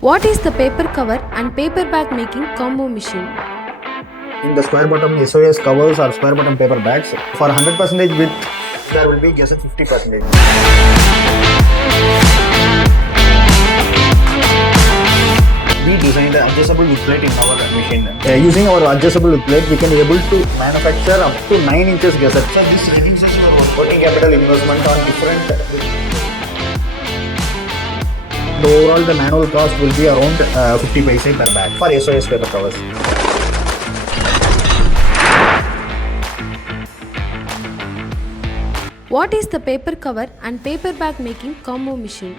What is the paper cover and paper bag making combo machine? In the square bottom SOS covers or square bottom paper bags, for 100% width, there will be gusset 50%. We designed the adjustable wood plate in our machine. Using our adjustable wood plate, we can able to manufacture up to 9 inches gusset. So this reduces your working capital investment on different. The overall the manual cost will be around 50 paise per bag for SOS paper covers. What is the paper cover and paper bag making combo machine?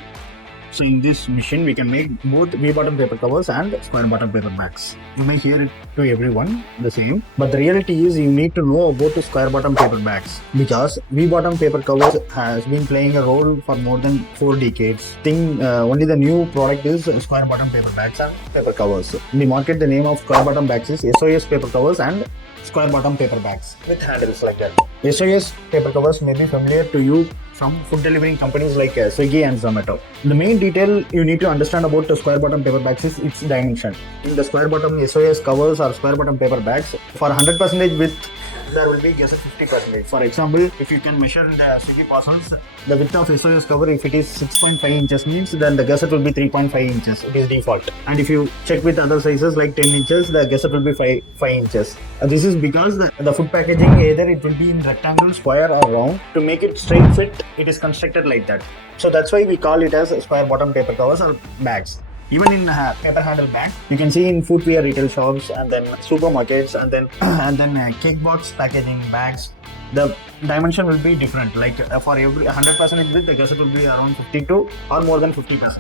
So in this machine, we can make both V-bottom paper covers and square bottom paper bags. You may hear it to everyone the same, but the reality is you need to know about the square bottom paper bags because V-bottom paper covers has been playing a role for more than 4 decades. Only the new product is square bottom paper bags and paper covers. In the market, the name of square bottom bags is SOS paper covers and square bottom paper bags with handles like that. SOS paper covers may be familiar to you from food delivering companies like Swiggy and Zomato. The main detail you need to understand about the square bottom paper bags is its dimension. In the square bottom SOS covers or square bottom paper bags, for 100% width, there will be gusset 50%. For example, if you can measure in the Swiggy parcels, the width of SOS cover, if it is 6.5 inches means then the gusset will be 3.5 inches. It is default. And if you check with other sizes like 10 inches, the gusset will be 5 inches. This is because the food packaging, either it will be in rectangle, square or round. To make it straight fit, it is constructed like that. So that's why we call it as square bottom paper covers or bags. Even in paper handle bag, you can see in footwear retail shops and then supermarkets and then cake box packaging bags. The dimension will be different. Like for every 100% width, the gusset will be around 52 or more than 50%.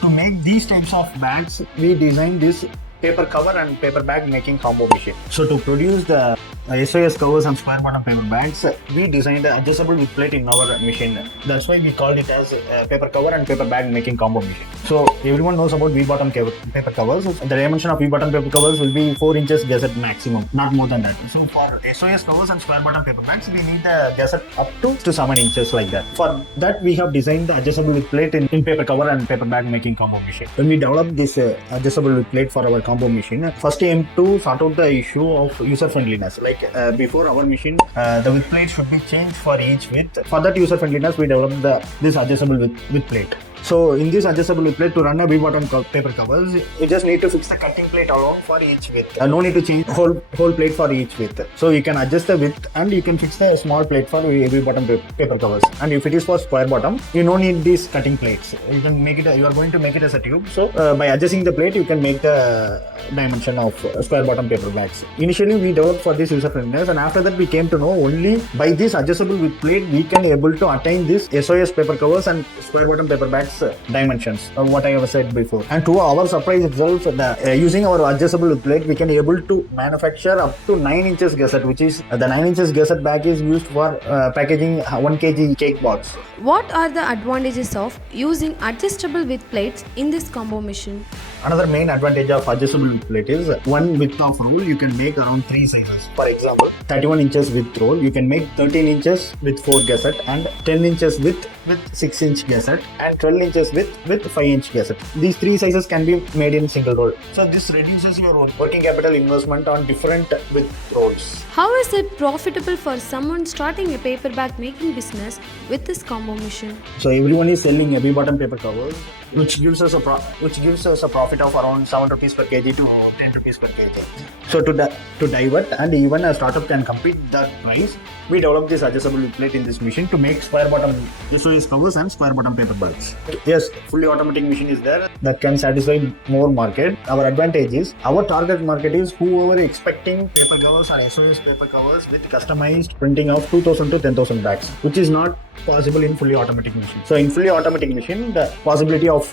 To make these types of bags, we designed this paper cover and paper bag making combo machine. So to produce the SOS covers and square bottom paper bags, we designed the adjustable wood plate in our machine. That's why we called it as paper cover and paper bag making combo machine. So everyone knows about V-bottom paper covers. The dimension of V-bottom paper covers will be 4 inches gusset maximum, not more than that. So for SOS covers and square bottom paper bags, we need the gusset up to 7 inches like that. For that, we have designed the adjustable wood plate in paper cover and paper bag making combo machine. When we developed this adjustable wood plate for our combo machine, first aim to sort out the issue of user friendliness. Like before our machine, the wood plate should be changed for each width. For that user friendliness, we developed this adjustable wood plate. So in this adjustable wood plate, to run a V-bottom paper covers, you just need to fix the cutting plate alone for each width. No need to change whole plate for each width. So you can adjust the width and you can fix the small plate for V-bottom paper covers. And if it is for square bottom, you don't need these cutting plates. You can make it. You are going to make it as a tube. So by adjusting the plate, you can make the dimension of square bottom paper bags. Initially, we developed for this user friendliness, and after that, we came to know only by this adjustable wood plate we can able to attain this SOS paper covers and square bottom paper bags dimensions, what I have said before. And to our surprise itself, using our adjustable wood plate, we can able to manufacture up to 9 inches gusset, which is the 9 inches gusset bag is used for packaging 1 kg cake box. What are the advantages of using adjustable with plates in this combo machine? Another main advantage of adjustable wood plate is one width of roll you can make around 3 sizes. For example, 31 inches width roll, you can make 13 inches with 4 gusset and 10 inches width with 6 inch gusset and 12 inches width with 5 inch gusset. These 3 sizes can be made in single roll. So this reduces your working capital investment on different width rolls. How is it profitable for someone starting a paper bag making business with this combo machine? So everyone is selling a V-bottom paper covers, which gives us a profit of around 7 rupees per kg to 10 rupees per kg. So to divert and even a startup can compete that price, we developed this adjustable wood plate in this machine to make square bottom SOS covers and square bottom paper bags. Yes, fully automatic machine is there that can satisfy more market. Our advantage is our target market is whoever expecting paper covers or SOS paper covers with customized printing of 2000 to 10,000 bags, which is not possible in fully automatic machine. So in fully automatic machine, the possibility of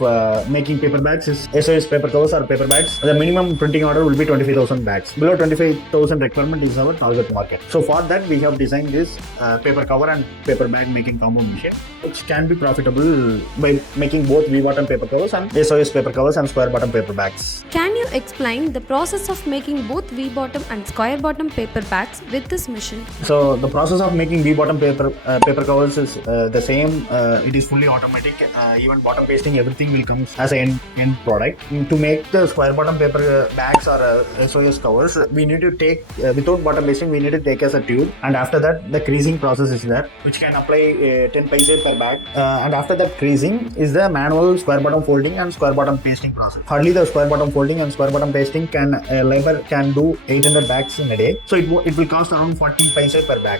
making paper bags is SOS paper covers or paper bags. The minimum printing order will be 25,000 bags. Below 25,000 requirement is our target market. So for that, we have designed this paper cover and paper bag making combo machine, which can be profitable by making both V-bottom paper covers and SOS paper covers and square bottom paper bags. Can you explain the process of making both V-bottom and square bottom paper bags with this machine? So the process of making V-bottom paper covers is the same. It is fully automatic. Even bottom pasting, everything everything will come as an end product. To make the square bottom paper bags or SOS covers, we need to take without bottom pasting, we need to take as a tube, and after that the creasing process is there, which can apply 10 paise per bag, and after that creasing is the manual square bottom folding and square bottom pasting process. Hardly the square bottom folding and square bottom pasting labor can do 800 bags in a day, so it will cost around 14 paise per bag.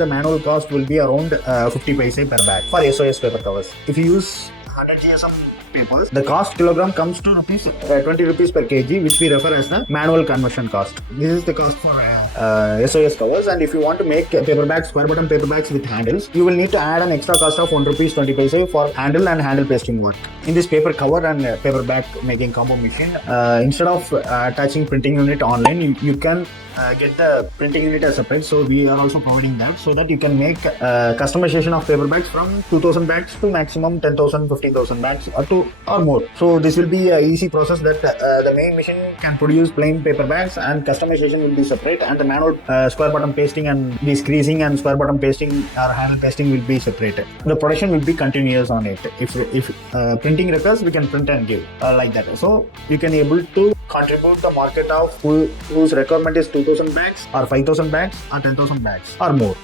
The manual cost will be around 50 paise per bag for SOS paper covers. If you use 100 GSM papers, the cost kilogram comes to 20 rupees per kg, which we refer as the manual conversion cost. This is the cost for SOS covers, and if you want to make paper bags, square bottom paper bags with handles, you will need to add an extra cost of 1 rupees 20 paise for handle and handle pasting work. In this paper cover and paper bag making combo machine, instead of attaching printing unit online, you can get the printing unit as separate. So we are also providing that, so that you can make customization of paper bags from 2000 bags to maximum 10,000, 15,000 bags or more. So this will be an easy process that the main machine can produce plain paper bags, and customization will be separate, and the manual square bottom pasting and this creasing and square bottom pasting or handle pasting will be separated. The production will be continuous on it. If printing recurs, we can print and give like that. So you can able to contribute the market of whose requirement is 2,000 bags or 5,000 bags or 10,000 bags or more.